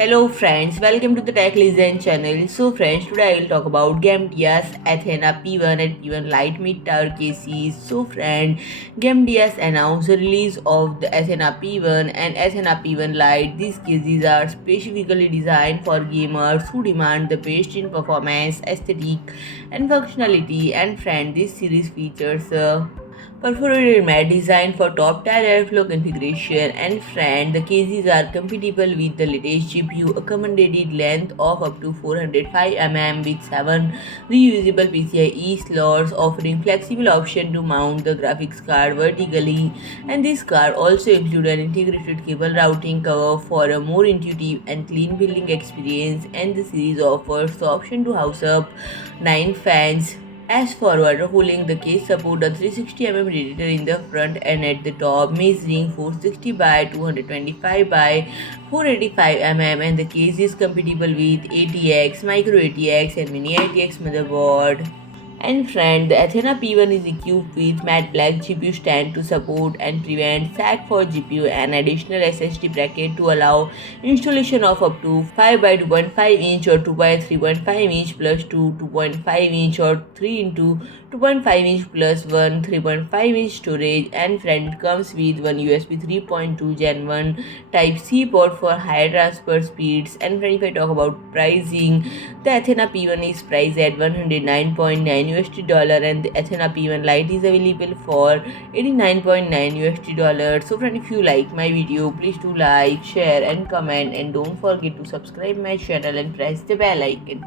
Hello friends, welcome to the Tech Listen channel. So friends, today I will talk about GAMDIAS ATHENA P1 and P1 Lite mid-tower cases. So friend, GAMDIAS announced the release of the ATHENA P1 and ATHENA P1 Lite. These cases are specifically designed for gamers who demand the best in performance, aesthetic and functionality. And friend, this series features perforated mat designed for top-tier airflow configuration, and friend, the cases are compatible with the latest GPU accommodated length of up to 405 mm with 7 reusable PCI-e slots, offering flexible option to mount the graphics card vertically. And this card also includes an integrated cable routing cover for a more intuitive and clean building experience. And the series offers the option to house up 9 fans. As for water cooling, the case supports a 360 mm radiator in the front and at the top, measuring 460 by 225 by 485 mm, and the case is compatible with ATX, Micro ATX and Mini-ITX motherboard. And friend, the Athena P1 is equipped with matte black GPU stand to support and prevent sag for GPU and additional Ssd bracket to allow installation of up to 5 by 2.5 inch or 2 by 3.5 inch plus 2.5 inch or 3 into 2.5 inch plus 1 3.5 inch storage. And friend, it comes with one USB 3.2 Gen 1 Type C port for higher transfer speeds. And friend, if I talk about pricing, the Athena P1 is priced at $109 and the Athena P1 Lite is available for $89 So friend, if you like my video, please do like, share and comment, and don't forget to subscribe my channel and press the bell icon.